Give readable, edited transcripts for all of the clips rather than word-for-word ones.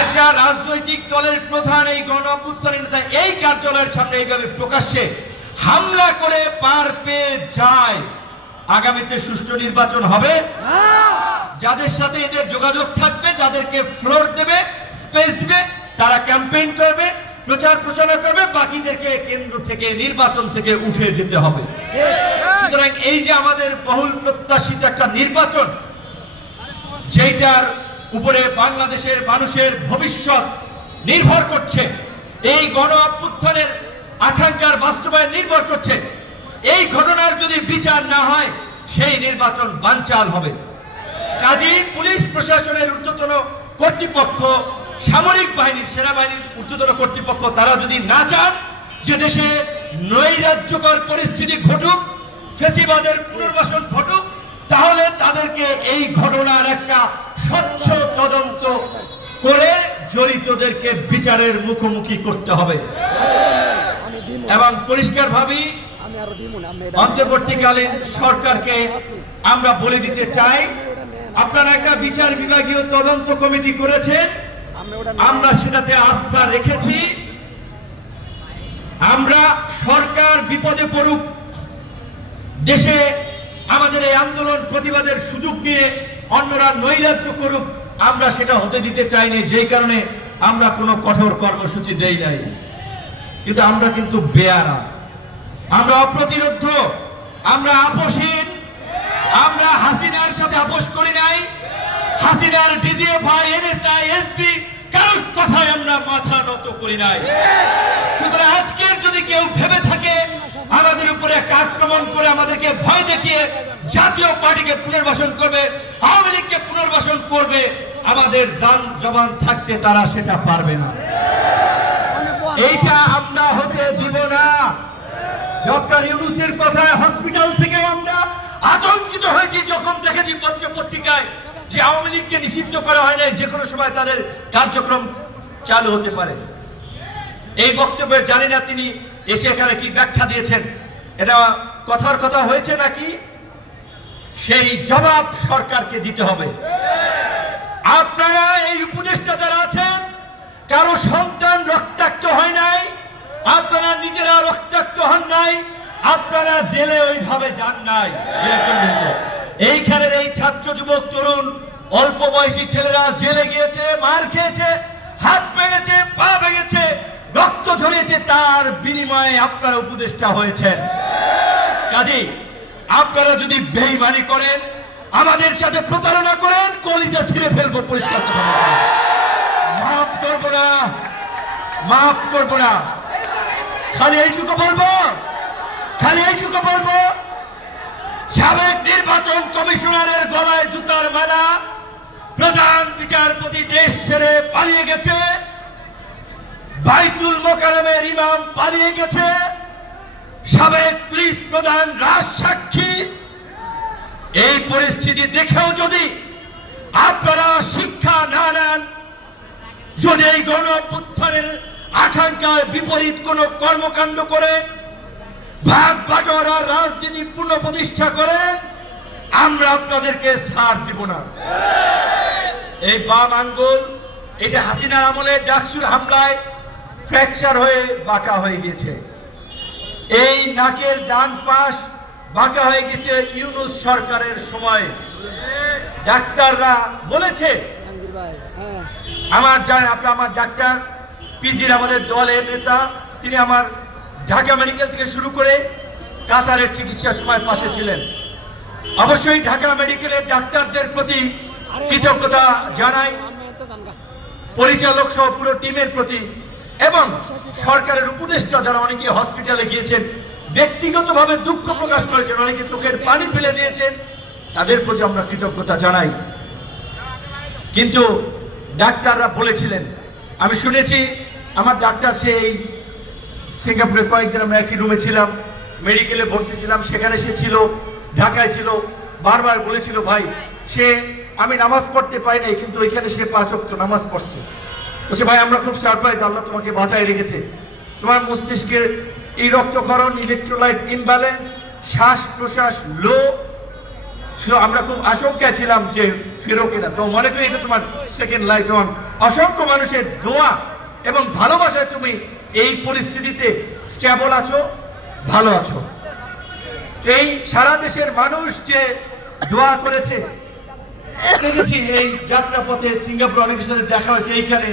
একটা রাজনৈতিক দলের প্রধান এই গণ অভ্যুত্থানের নেতা এই কার্যালয়ের সামনে এইভাবে প্রকাশ্যে হামলা করে পার পেয়ে যায়, আগামীতে সুষ্ঠু নির্বাচন হবে? যাদের সাথে এদের যোগাযোগ থাকবে, যাদেরকে ফ্লোর দেবে, স্পেস দিবে, তারা ক্যাম্পেইন করবে, প্রচার প্রচারণা করবে, বাকিদেরকে কেন্দ্র থেকে নির্বাচন থেকে উঠে যেতে হবে। সুতরাং এই যে আমাদের বহুল প্রত্যাশিত একটা নির্বাচন, যেটার উপরে বাংলাদেশের মানুষের ভবিষ্যৎ নির্ভর করছে, এই গণ অভ্যুত্থানের আকাঙ্ক্ষার বাস্তবায়ন নির্ভর করছে, এই ঘটনার যদি বিচার না হয় সেই নির্বাচন বানচাল হবে। কাজেই পুলিশ প্রশাসনের ঊর্ধ্বতন কর্তৃপক্ষ, সামরিক বাহিনীর, সেনাবাহিনীর ঊর্ধ্বতন কর্তৃপক্ষ তারা যদি না চান যে দেশে নৈরাজ্যকর পরিস্থিতি ঘটুক, ফ্যাসিবাদের পুনর্বাসন ঘটুক, তাহলে তাদেরকে এই ঘটনার একটা স্বচ্ছ তদন্ত করে জড়িতদেরকে বিচারের মুখোমুখি করতে হবে। এবং পরিষ্কারভাবে অন্তর্বর্তীকালীন সরকারকে আমরা বলে দিতে চাই, আপনারা একটা বিচার বিভাগীয় তদন্ত কমিটি করেছেন, আমরা সেটাতে আস্থা রেখেছি। আমরা সরকার বিপদে পড়ুক, দেশে আমাদের এই আন্দোলন প্রতিবাদের সুযোগ নিয়ে অন্যরা নৈরাজ্য করুক, আমরা সেটা হতে দিতে চাইনি, যেই কারণে আমরা কোনো কঠোর কর্মসূচি দেই নাই। কিন্তু আমরা কিন্তু বেয়ারা, আমরা অপ্রতিরোধ, আমরা আপোষহীন, আমরা হাসিনার সাথে আপোষ করি নাই। হাসিনার ডিজিএফআই, এনএসআই, এসপি কারোর কথায় আমরা মাথা নত করি নাই। সুতরাং আজকের যদি কেউ ভেবে থাকে আমাদের উপরে একটা আক্রমণ করে আমাদেরকে ভয় দেখিয়ে জাতীয় পার্টিকে পুনর্বাসন করবে, আওয়ামী লীগকে পুনর্বাসন করবে, আমাদের জান জবান থাকতে তারা সেটা পারবে না। এইটা আমরা হতে দিব না। ডক্টর ইউনূসের কথায় হসপিটাল থেকে আমরা আতঙ্কিত হয়েছি যখন দেখেছি পত্রিকায় যে আওয়ামী লীগকে নিষিদ্ধ করা হয় না, যে কোনো সময় তাদের কার্যক্রম চালু হতে পারে। এই বক্তব্যে জানি না তিনি এসে এখানে কি ব্যাখ্যা দিয়েছেন, এটা কথার কথা হয়েছে নাকি, সেই জবাব সরকারকে দিতে হবে। আপনারা এই উপদেষ্টা যারা আছেন, কারো সন্তান রক্তাক্ত হয় নাই, আপনারা নিজেরা রক্তাক্ত হন নাই, আপনারা জেলে ওইভাবে যান নাই। এইখানের এই ছাত্র যুবক তরুণ অল্প বয়সী ছেলেরা জেলে গিয়েছে, মার খেয়েছে, হাত ভেঙেছে, পা ভেঙেছে, রক্ত ঝরিয়েছে, তার বিনিময়ে আপনারা উপদেষ্টা হয়েছেন। কাজেই আপনারা যদি বেঈমানি করেন, আমাদের সাথে প্রতারণা করেন, কলিজা ছিঁড়ে ফেলবো। পরিষ্কার কথা, মাফ করবো না, মাফ করবো না। খালি এইটুকু বলবো, খালি এইটুকু বলবো, সাবেক নির্বাচন কমিশনারের গলায় জুতার মালা, প্রধান বিচারপতি দেশ ছেড়ে পালিয়ে গেছে, বাইতুল মোকাররমের ইমাম পালিয়ে গেছে, সাবেক পুলিশ প্রধান রাজ সাক্ষী। এই পরিস্থিতি দেখেও যদি আপনারা শিক্ষা না নেন, যদি এই গণ অভ্যুত্থানের আকাঙ্ক্ষার বিপরীত কোন কর্মকাণ্ড করে ভাগ বাটোয়ারা রাজনীতি পুনঃপ্রতিষ্ঠা করেন, আমরা আপনাদেরকে ছাড় দিব না। এই বাম আঙ্গুল, এটা হাসিনার আমলে ডাকসুর হামলায় ফ্র্যাকচার হয়ে বাঁকা হয়ে গেছে। এই নাকের ডান পাশ বাঁকা হয়ে গেছে ইউনূস সরকারের সময়। ডাক্তাররা বলেছে, আমার জানেন আপনি, আমার ডাক্তার পিজির আমাদের দলের নেতা, তিনি আমার ঢাকা মেডিকেল থেকে শুরু করে কাতারের চিকিৎসার সময় পাশে ছিলেন। অবশ্যই ঢাকা মেডিকেলের ডাক্তারদের প্রতি কৃতজ্ঞতা জানাই, পরিচালক সহ পুরো টিমের প্রতি, এবং সরকারের উপদেষ্টা যারা অনেকে হসপিটালে গিয়েছেন, ব্যক্তিগতভাবে দুঃখ প্রকাশ করেছেন, অনেকে চোখের পানি ফেলে দিয়েছেন, তাদের প্রতি আমরা কৃতজ্ঞতা জানাই। কিন্তু ডাক্তাররা বলেছিলেন, আমি শুনেছি, আমার ডাক্তার সেই সিঙ্গাপুরে কয়েকদিন আমরা একই রুমে ছিলাম, মেডিকেলে ভর্তি ছিলাম, সেখানে সে ছিল, ঢাকায় ছিল, বারবার বলেছিল ভাই সে, আমি নামাজ পড়তে পারি নাই, কিন্তু ওইখানে সে 5 ওয়াক্ত নামাজ পড়ছে। বলছে ভাই আমরা খুব সারপ্রাইজ, আল্লাহ তোমাকে বাঁচায় রেখেছে, তোমার মস্তিষ্কের এই রক্তক্ষরণ, ইলেকট্রোলাইট ইমব্যালেন্স, শ্বাস প্রশ্বাস লো, আমরা খুব আশঙ্কায় ছিলাম যে ফেরো কিনা, তো মনে করি এটা তোমার সেকেন্ড লাইফ, এবং অসংখ্য মানুষের দোয়া এবং ভালোবাসায় তুমি এই পরিস্থিতিতে স্টেবল আছো, ভালো আছো। এই সারা দেশের মানুষ যে দোয়া করেছে, দেখেছি এই যাত্রাপথে সিঙ্গাপুর অনেকের সাথে দেখা হয়েছে, এইখানে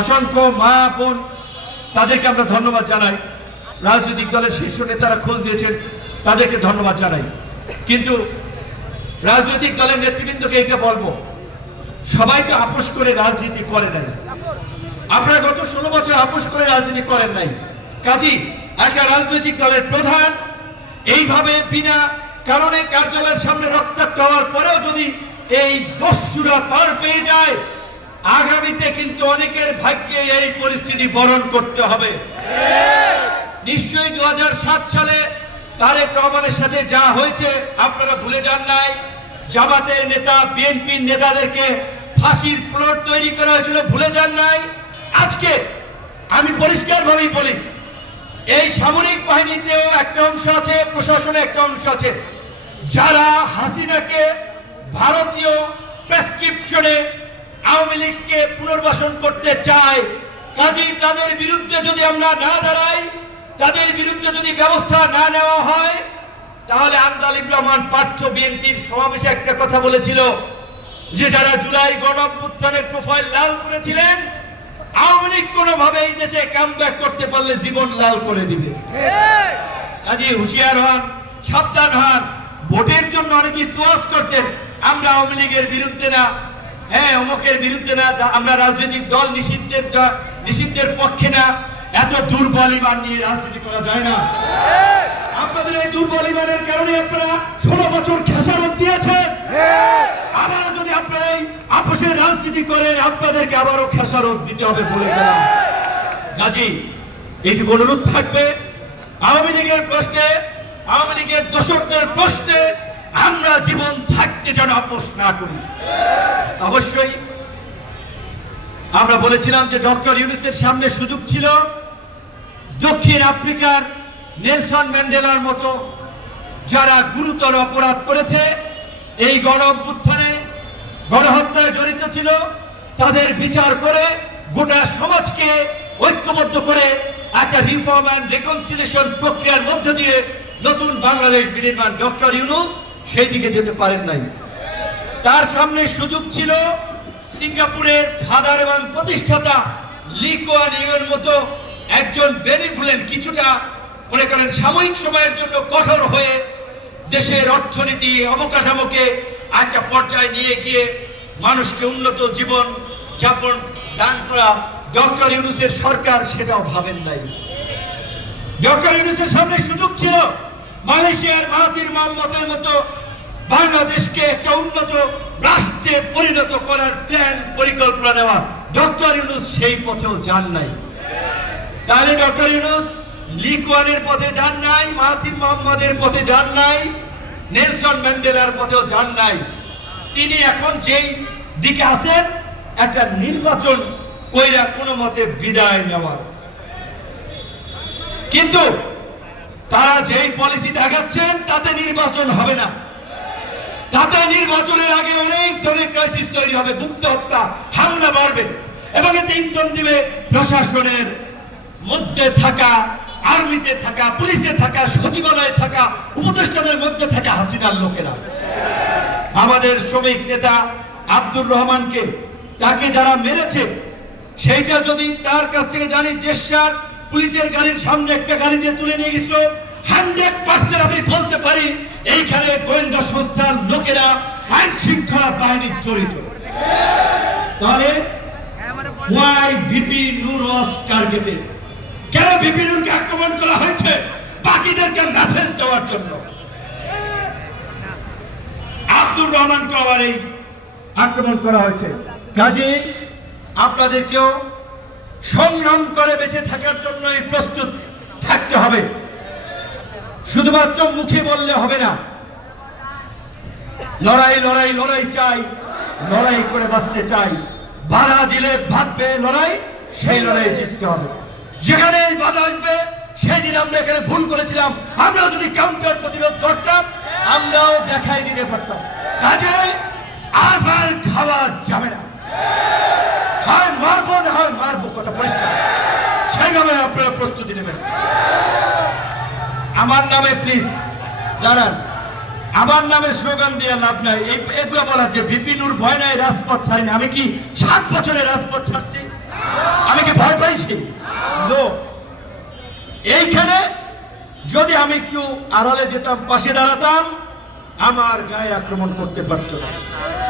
অসংখ্য মা বোন, তাদেরকে আমরা ধন্যবাদ জানাই। রাজনৈতিক দলের শীর্ষ নেতারা খোঁজ দিয়েছেন, তাদেরকে ধন্যবাদ জানাই। কিন্তু রাজনৈতিক দলের নেতৃবৃন্দকে এটা বলবো, সবাই তো আপোষ করে রাজনীতি করে নাই। আপনারা গত 16 বছর আপোষ করে রাজনীতি করেন নাই। কাজী একটা রাজনৈতিক দলের প্রধান এইভাবে বিনা কারণে কার্যালয়ের সামনে রক্তাক্ত হওয়ার পরেও যদি এই দস্যুরা পার পেয়ে যায়, আগামীতে কিন্তু অনেকের ভাগ্যে এই পরিস্থিতি বরণ করতে হবে। নিশ্চয়ই 2007 সালে তারেক রহমানের সাথে যা হয়েছে আপনারা ভুলে যান নাই। জামাতের নেতা, বিএনপির নেতাদেরকে ফাঁসির প্লট তৈরি করা হয়েছিল, ভুলে যান নাই। আজকে আমি পরিষ্কারভাবেই বলি, এই সামরিক বাহিনীতেও একটা অংশ আছে, প্রশাসনে একটা অংশ আছে, যারা হাসিনাকে ভারতীয় প্রেসক্রিপশনে আওয়ামী লীগকে পুনর্বাসন করতে চায়। কাজেই তাদের বিরুদ্ধে যদি আমরা না দাঁড়াই, তাদের বিরুদ্ধে যদি ব্যবস্থা না নেওয়া হয়, তাহলে আমদালিব রহমান পার্থ বিএনপির সমাবেশে একটা কথা বলেছিল যে যারা জুলাই গণঅভ্যুত্থানের প্রোফাইল লাল করেছিলেন, আওয়ামী লীগ কোনোভাবে এই দেশে কামব্যাক করতে পারলে জীবন লাল করে দিবে। কাজেই হুঁশিয়ার হন, সাবধান হন। ভোটের জন্য অনেকে তোয়াজ করছেন, আমরা আওয়ামী লীগের বিরুদ্ধে না, হ্যাঁ অমুকের বিরুদ্ধে না, আমরা রাজনৈতিক দল নিষিদ্ধের পক্ষে না। এত দুর্বল ইমান নিয়ে রাজনীতি করা যায় না। আপনাদের এই দুর্বল ইমানের কারণে আপনারা 16 বছর খেসারত দিয়েছেন। আবার যদি আপনারা এই আপোষের রাজনীতি করেন, আপনাদেরকে আবারও খেসারত দিতে হবে বলে গেলাম। কাজেই এইটুকু অনুরোধ থাকবে, আওয়ামী লীগের প্রশ্নে, আওয়ামী লীগের দোষকদের প্রশ্নে আমরা জীবন থাকতে যেন আপোষ না করি। অবশ্যই আমরা বলেছিলাম যে ডক্টর ইউনূসের সামনে সুযোগ ছিল দক্ষিণ আফ্রিকার নেলসন ম্যান্ডেলার মতো যারা গুরুতর অপরাধ করেছে, এই গণঅভ্যুত্থানে গণহত্যায় জড়িত ছিল, তাদের বিচার করে গোটা সমাজকে ঐক্যবদ্ধ করে একটা রিফর্ম অ্যান্ড রিকনসিলিয়েশন প্রক্রিয়ার মধ্য দিয়ে নতুন বাংলাদেশ বিনির্মাণ। ডক্টর ইউনূস সেই দিকে যেতে পারেন নাই। তার সামনে সুযোগ ছিল সিঙ্গাপুরের ফাদার এবং প্রতিষ্ঠাতা লি কুয়ান ইউর মতো একজন বেনিফুলেন্ট, কিছুটা মনে করেন সাময়িক সময়ের জন্য কঠোর হয়ে দেশের অর্থনীতি অবকাঠামোকে একটা পর্যায়ে নিয়ে গিয়ে মানুষকে উন্নত জীবন যাপন দান করা। ডক্টর ইউনূসের সরকার সেটাও ভাবেন নাই। ডক্টর ইউনূসের সামনে সুযোগ ছিল মালয়েশিয়ার মাহাথির মোহাম্মদের মতো বাংলাদেশকে একটা উন্নত রাষ্ট্রে পরিণত করার প্ল্যান পরিকল্পনা নেওয়া। ডক্টর ইউনূস সেই পথেও যান নাই। তাহলে ডক্টর ইউনূস লি কুয়ানের পথে যান নাই, মাহাথির মোহাম্মদের পথে যান নাই, নেলসন ম্যান্ডেলার পথেও যান নাই। তিনি এখন যেই দিকে আছেন, একটা নির্বাচন কইরা কোনো মতে বিদায় নেওয়ার। কিন্তু তারা যেই পলিসিতে আগাচ্ছেন তাতে নির্বাচন হবে না। তাতে নির্বাচনের আগে অনেক ধরনের ক্রাইসিস তৈরি হবে, গুপ্ত হত্যা, হামলা বাড়বে এবং এতে ইন্ধন দিবে প্রশাসনের মধ্যে থাকা, আর্মিতে থাকা, পুলিশে থাকা, সচিবালয়ে থাকা, উপদেষ্টাদের মধ্যে থাকা হাসিনার লোকেরা। আমাদের শ্রমিক নেতা আব্দুর রহমানকে, তাকে যারা মেরেছে, সেইটা যদি তার কাছ থেকে জানি জেসার পুলিশের গাড়ির সামনে একটা গাড়ি দিয়ে তুলে নিয়ে গেছিল, 100% আমি বলতে পারি এইখানে গোয়েন্দা সংস্থার লোকেরা, আইন শৃঙ্খলা বাহিনীর জড়িত। তাহলে ওয়াই ভিপি নূর ওয়াজ টার্গেটেড? কেন ভিপি নূরকে আক্রমণ করা হয়েছে? বাকিদেরকে মেসেজ দেওয়ার জন্য। আব্দুর রহমানকে আবার এই আক্রমণ করা হয়েছে। কাজে আপনাদেরকেও সংগ্রাম করে বেঁচে থাকার জন্যই প্রস্তুত থাকতে হবে। শুধুমাত্র মুখে বললে হবে না। লড়াই লড়াই লড়াই চাই, লড়াই করে বাঁচতে চাই। বাধা দিলে ভাববে লড়াই, সেই লড়াই জিততে হবে। যেখানে বাধা আসবে, সেদিন আমরা এখানে ভুল করেছিলাম, আমরা যদি কাউন্টার প্রতিরোধ করতাম, আমরাও দেখাই দিতে পারতাম। কাজে আর মার খাওয়া যাবে না, হয় মারবো না হয় মারবো, কথা পরিষ্কার। সেইভাবে আপনারা প্রস্তুতি নেবেন। আমার নামে প্লিজ দাঁড়ান, আমার নামে স্লোগান দিয়ে লাভ নাই। এগুলো বলার যে বিপিনুর ভয় নাই রাজপথ ছাড়িনি, আমি কি 7 বছরে রাজপথ ছাড়ছি? আমি কি ভয় পাইছি? এইখানে যদি আমি একটু আড়ালে যেতাম, পাশে দাঁড়াতাম, আমার গায়ে আক্রমণ করতে পারতো না।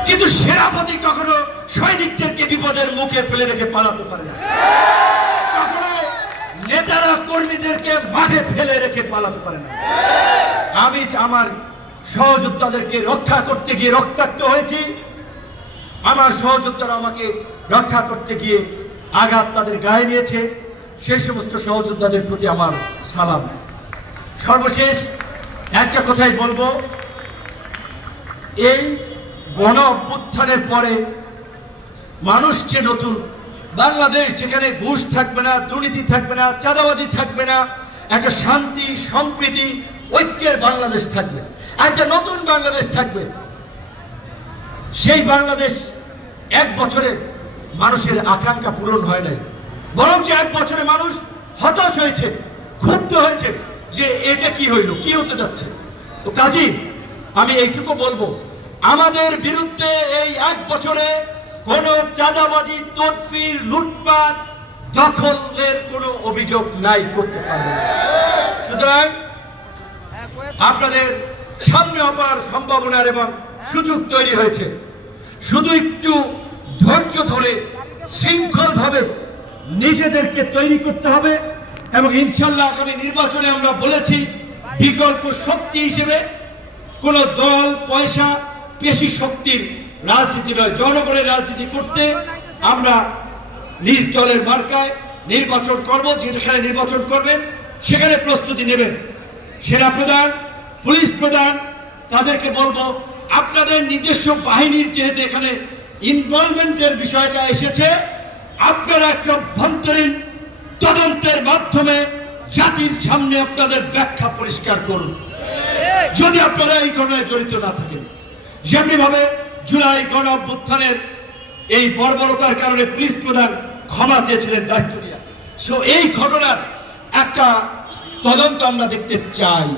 কিন্তু সেনাপতি কখনো সৈনিকদেরকে বিপদের মুখে ফেলে রেখে পালাতে পারে না, কখনো নেতারা কর্মীদেরকে মাঠে ফেলে রেখে পালাতে পারে না। আমি আমার সহযোদ্ধাদেরকে রক্ষা করতে গিয়ে রক্তাক্ত হয়েছি, আমার সহযোদ্ধারা আমাকে রক্ষা করতে গিয়ে আঘাত তাদের গায়ে নিয়েছে। সেই সমস্ত সহযোদ্ধাদের প্রতি আমার সালাম। সর্বশেষ একটা কথাই বলবো, এই গণ অভ্যুত্থানের পরে মানুষ যে নতুন বাংলাদেশ, যেখানে ঘুষ থাকবে না, দুর্নীতি থাকবে না, চাঁদাবাজি থাকবে না, একটা শান্তি সম্প্রীতি ঐক্যের বাংলাদেশ থাকবে, একটা নতুন বাংলাদেশ থাকবে। সেই বাংলাদেশ 1 বছরে মানুষের আকাঙ্ক্ষা পূরণ হয় নাই, বরং 1 বছরে মানুষ হতাশ হয়েছে, ক্ষুব্ধ হয়েছে যে এটা কি হইল, কি হতে যাচ্ছে। তো কাজী আমি এইটুকু বলবো, আমাদের বিরুদ্ধে এই 1 বছরে কোনো চাঁদাবাজি, তদবির, লুটপাট, দখলের কোনো অভিযোগ নাই, করতে পারবে না। সুতরাং আপনাদের সামনে অপার সম্ভাবনার এবং সুযোগ তৈরি হয়েছে। শুধু একটু ধৈর্য ধরে শৃঙ্খলভাবে নিজেদেরকে তৈরি করতে হবে এবং ইনশাআল্লাহ আগামী নির্বাচনে আমরা বলেছি বিকল্প শক্তি হিসেবে কোন দল, পয়সা, পেশি শক্তির রাজনীতি নয়, জনগণের রাজনীতি করতে আমরা নিজ দলের মার্কায় নির্বাচন করব। যেখানে নির্বাচন করবেন সেখানে প্রস্তুতি নেবেন। সেনা প্রধান, পুলিশ প্রধান, তাদেরকে বলবো আপনাদের নিজস্ব বাহিনীর যেহেতু এখানে ইনভলভমেন্টের বিষয়টা এসেছে, আপনারা একটা অভ্যন্তরীণ তদন্তের মাধ্যমে জাতির সামনে আপনাদের ব্যাখ্যা পরিষ্কার করুন যদি আপনারা এই ঘটনায় জড়িত না থাকেন। যেমনি ভাবে জুলাই গণ অভ্যুত্থানের এই বর্বরতার কারণে পুলিশ প্রধান ক্ষমা চেয়েছিলেন দায়িত্ব নিয়ে, সো এই ঘটনার একটা তদন্ত আমরা দেখতে চাই।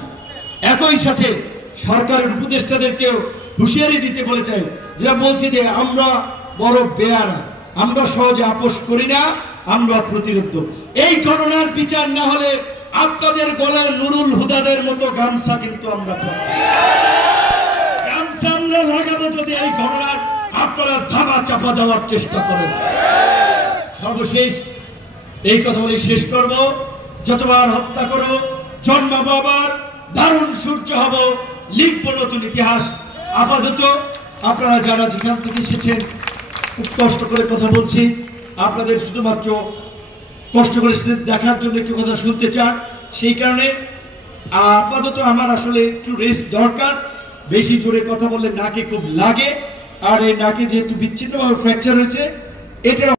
একই সাথে সরকারের উপদেষ্টাদেরকেও হুঁশিয়ারি দিতে বলে চাই, যেটা বলছে যে আমরা বড় বেয়ারা, আমরা সহজে আপোষ করি না, আমরা প্রতিরোধ। এই ঘটনার বিচার না হলে আপনাদের গলায় নুরুল হুদাদের মতো গামছা কিন্তু আমরা গামছা আমরা লাগাবো যদি এই ঘটনার আপনারা ধামা চাপা দেওয়ার চেষ্টা করেন। সর্বশেষ এই কথা বলে শেষ করব, যতবার হত্যা করো জন্মাবো আবার, দারুণ সূর্য হব, লিখব নতুন ইতিহাস। আপাতত আপনারা যারা যেখান থেকে এসেছেন, খুব কষ্ট করে কথা বলছি, আপনাদের শুধুমাত্র কষ্ট করে দেখার জন্য একটু কথা শুনতে চান, সেই কারণে আপাতত আমার আসলে একটু রেস্ট দরকার। বেশি জোরে কথা বললে নাকে খুব লাগে, আর এই নাকে যেহেতু বিচ্ছিন্নভাবে ফ্র্যাকচার হয়েছে, এটা